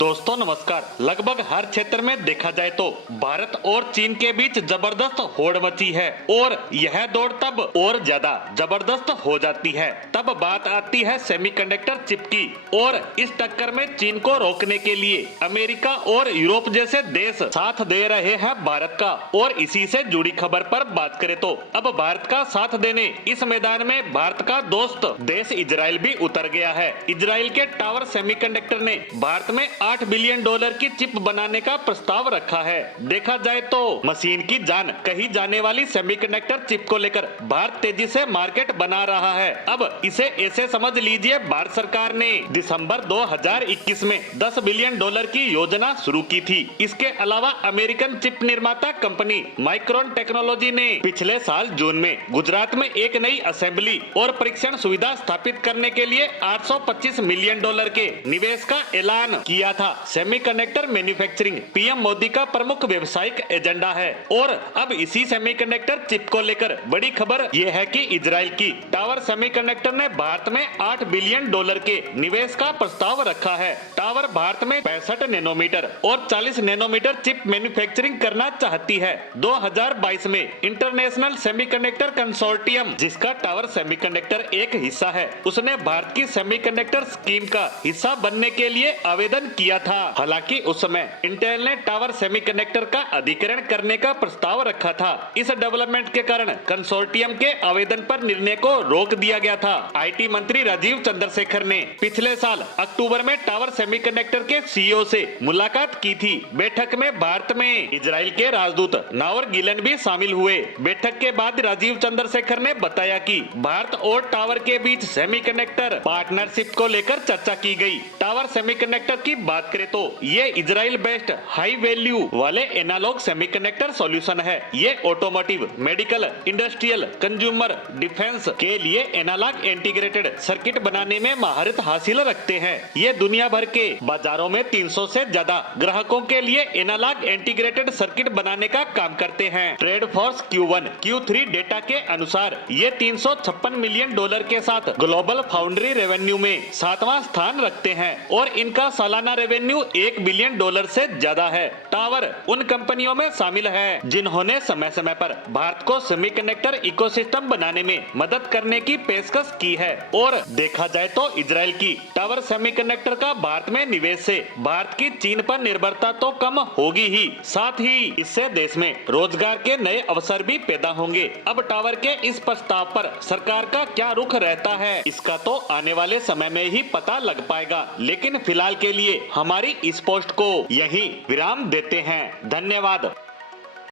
दोस्तों नमस्कार। लगभग हर क्षेत्र में देखा जाए तो भारत और चीन के बीच जबरदस्त होड़ मची है और यह दौड़ तब और ज्यादा जबरदस्त हो जाती है तब बात आती है सेमीकंडक्टर चिप की। और इस टक्कर में चीन को रोकने के लिए अमेरिका और यूरोप जैसे देश साथ दे रहे हैं भारत का। और इसी से जुड़ी खबर पर बात करें तो अब भारत का साथ देने इस मैदान में भारत का दोस्त देश इजराइल भी उतर गया है। इजराइल के टावर सेमीकंडक्टर ने भारत में $8 बिलियन की चिप बनाने का प्रस्ताव रखा है। देखा जाए तो मशीन की जान कही जाने वाली सेमीकंडक्टर चिप को लेकर भारत तेजी से मार्केट बना रहा है। अब इसे ऐसे समझ लीजिए, भारत सरकार ने दिसंबर 2021 में $10 बिलियन की योजना शुरू की थी। इसके अलावा अमेरिकन चिप निर्माता कंपनी माइक्रोन टेक्नोलॉजी ने पिछले साल जून में गुजरात में एक नई असेंबली और परीक्षण सुविधा स्थापित करने के लिए $825 मिलियन के निवेश का ऐलान किया था। सेमीकंडक्टर मैन्युफैक्चरिंग पीएम मोदी का प्रमुख व्यवसायिक एजेंडा है। और अब इसी सेमीकंडक्टर चिप को लेकर बड़ी खबर यह है कि इजराइल की टावर सेमीकंडक्टर ने भारत में $8 बिलियन के निवेश का प्रस्ताव रखा है। टावर भारत में 65 नैनोमीटर और 40 नैनोमीटर चिप मैन्युफैक्चरिंग करना चाहती है। 2022 में इंटरनेशनल सेमीकंडक्टर कंसोर्टियम, जिसका टावर सेमीकंडक्टर एक हिस्सा है, उसने भारत की सेमीकंडक्टर स्कीम का हिस्सा बनने के लिए आवेदन किया था। हालांकि उस समय इंटेल ने टावर सेमीकंडक्टर का अधिग्रहण करने का प्रस्ताव रखा था। इस डेवलपमेंट के कारण कंसोर्टियम के आवेदन पर निर्णय को रोक दिया गया था। आईटी मंत्री राजीव चंद्रशेखर ने पिछले साल अक्टूबर में टावर सेमीकंडक्टर के सीईओ से मुलाकात की थी। बैठक में भारत में इजराइल के राजदूत नावर गिलन भी शामिल हुए। बैठक के बाद राजीव चंद्रशेखर ने बताया कि भारत और टावर के बीच सेमीकंडक्टर पार्टनरशिप को लेकर चर्चा की गई। टावर सेमीकंडक्टर की बात करें तो ये इजराइल बेस्ड हाई वैल्यू वाले एनालॉग सेमीकंडक्टर सॉल्यूशन है। ये automotive, medical, industrial, consumer, defence के लिए एनालॉग इंटीग्रेटेड सर्किट बनाने में महारत हासिल रखते हैं। ये दुनिया भर के बाजारों में 300 से ज्यादा ग्राहकों के लिए एनालॉग इंटीग्रेटेड सर्किट बनाने का काम करते हैं। Trade force Q1, Q3 data के अनुसार ये $356 मिलियन के साथ ग्लोबल फाउंड्री रेवेन्यू में 7वां स्थान रखते हैं और इनका सालाना रेवेन्यू $1 बिलियन से ज्यादा है। टावर उन कंपनियों में शामिल है जिन्होंने समय समय पर भारत को सेमीकंडक्टर इकोसिस्टम बनाने में मदद करने की पेशकश की है। और देखा जाए तो इजराइल की टावर सेमीकंडक्टर का भारत में निवेश से भारत की चीन पर निर्भरता तो कम होगी ही, साथ ही इससे देश में रोजगार के नए अवसर भी पैदा होंगे। अब टावर के इस प्रस्ताव पर सरकार का क्या रुख रहता है, इसका तो आने वाले समय में ही पता लग पाएगा। लेकिन फिलहाल के लिए हमारी इस पोस्ट को यहीं विराम देते हैं। धन्यवाद।